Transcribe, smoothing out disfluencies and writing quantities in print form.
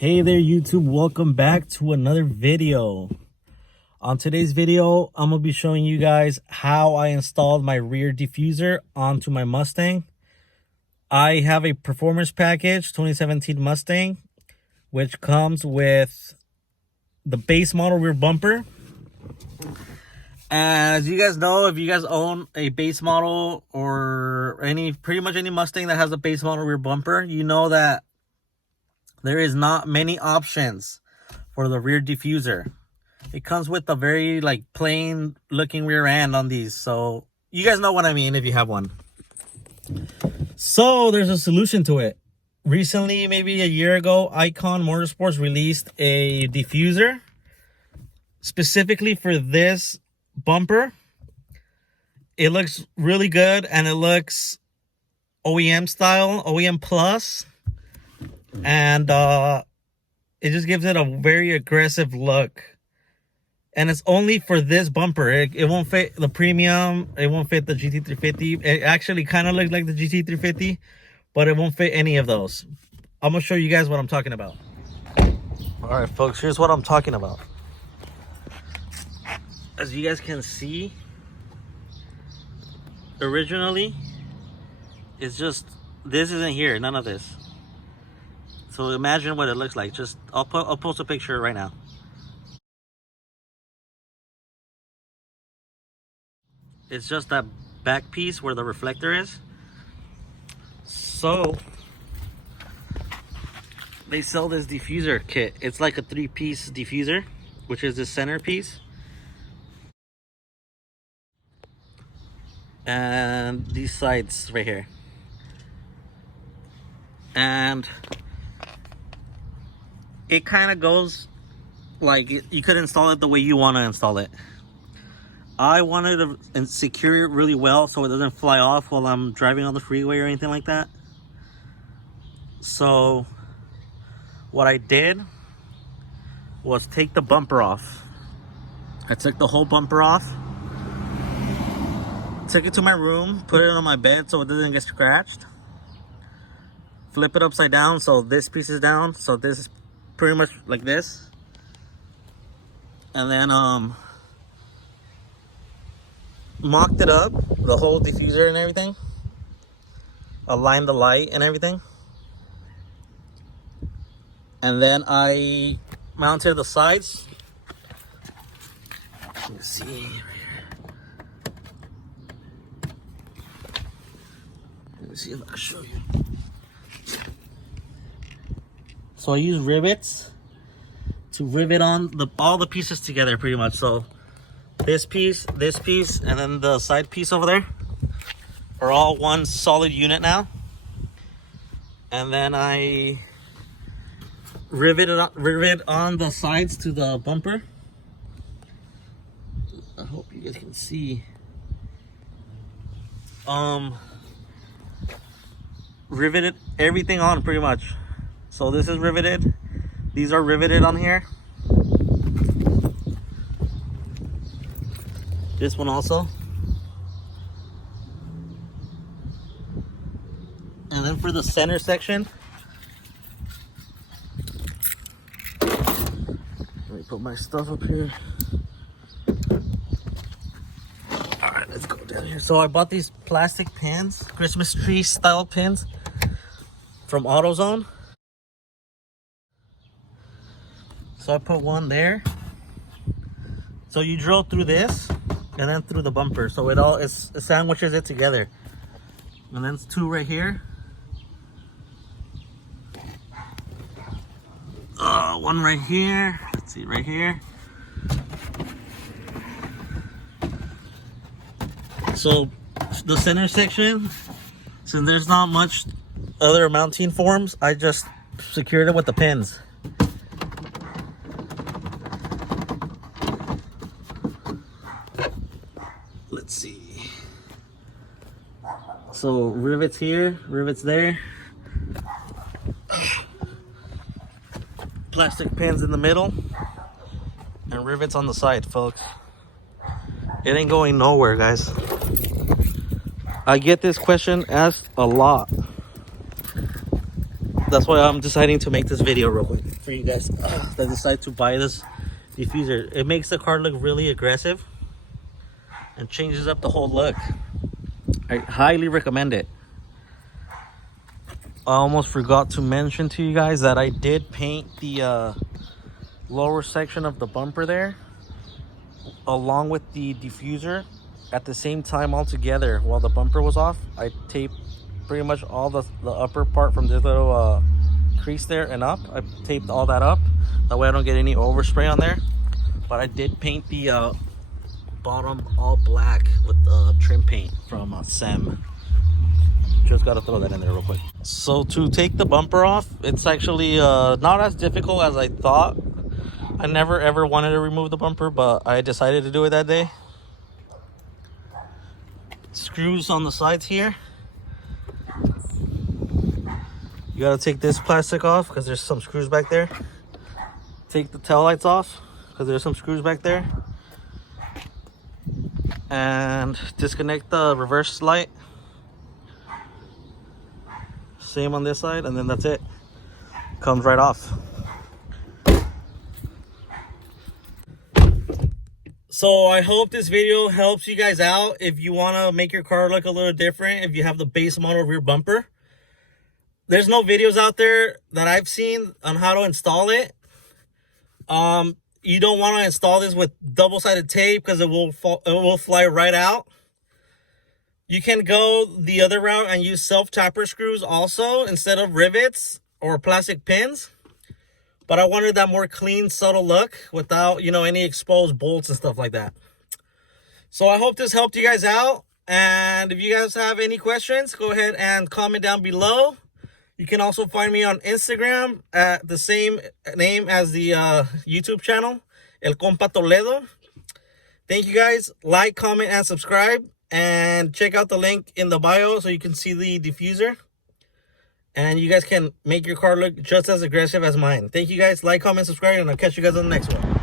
Hey there YouTube, welcome back to another video. On today's video, I'm going to be showing you guys how I installed my rear diffuser onto my Mustang. I have a performance package 2017 Mustang, which comes with the base model rear bumper. As you guys know, if you guys own a base model or pretty much any Mustang that has a base model rear bumper, you know that there is not many options for the rear diffuser. It comes with a very plain looking rear end on these. So you guys know what I mean if you have one. So there's a solution to it. Recently, maybe a year ago, Ikon Motorsports released a diffuser specifically for this bumper. It looks really good and it looks OEM style, OEM plus. And it just gives it a very aggressive look, and it's only for this bumper. It won't fit the premium, it won't fit the GT350. It actually kind of looks like the GT350, but it won't fit any of those. I'm gonna show you guys what I'm talking about. All right folks, here's what I'm talking about. As you guys can see, originally it's just this isn't here, none of this. So imagine what it looks like. I'll post a picture right now. It's just that back piece where the reflector is. So they sell this diffuser kit. It's like a 3-piece diffuser, which is the center piece. And these sides right here. And it kind of goes like you could install it the way you want to install it. I wanted to secure it really well so it doesn't fly off while I'm driving on the freeway or anything like that. So what I did was take the bumper off. I took the whole bumper off, took it to my room, put it on my bed so it doesn't get scratched, flip it upside down so this piece is down, so this is pretty much like this, and then mocked it up, the whole diffuser and everything, aligned the light and everything, and then I mounted the sides. Let me see right here. Let me see if I can show you. So I use rivets to rivet on all the pieces together pretty much. So this piece, and then the side piece over there are all one solid unit now. And then I rivet on the sides to the bumper. I hope you guys can see. Riveted everything on pretty much. So this is riveted. These are riveted on here. This one also. And then for the center section, let me put my stuff up here. All right, let's go down here. So I bought these plastic pins, Christmas tree style pins from AutoZone. So I put one there. So you drill through this and then through the bumper. So it sandwiches it together. And then it's 2 right here. One right here. Let's see, right here. So the center section, since there's not much other mounting forms, I just secured it with the pins. Let's see. So rivets here, rivets there. Plastic pins in the middle. And rivets on the side, folks. It ain't going nowhere, guys. I get this question asked a lot. That's why I'm deciding to make this video real quick for you guys that decide to buy this diffuser. It makes the car look really aggressive and changes up the whole look. I highly recommend it. I almost forgot to mention to you guys that I did paint the lower section of the bumper there along with the diffuser at the same time all together. While the bumper was off, I taped pretty much all the upper part from this little crease there and up. I taped all that up, that way I don't get any overspray on there. But I did paint the bottom all black with trim paint from Sam. Just gotta throw that in there real quick. So to take the bumper off, it's actually not as difficult as I thought. I never ever wanted to remove the bumper, but I decided to do it that day. Screws on the sides here. You gotta take this plastic off because there's some screws back there. Take the tail lights off because there's some screws back there. And disconnect the reverse light. Same on this side, and then that's it. Comes right off. So I hope this video helps you guys out if you want to make your car look a little different, if you have the base model rear bumper. There's no videos out there that I've seen on how to install it. You don't want to install this with double-sided tape because it will fly right out. You can go the other route and use self-tapper screws also instead of rivets or plastic pins. But I wanted that more clean, subtle look without, you know, any exposed bolts and stuff like that. So I hope this helped you guys out. And if you guys have any questions, go ahead and comment down below. You can also find me on Instagram at the same name as the YouTube channel, El Compa Toledo. Thank you guys. Like, comment, and subscribe. And check out the link in the bio so you can see the diffuser. And you guys can make your car look just as aggressive as mine. Thank you guys. Like, comment, subscribe, and I'll catch you guys on the next one.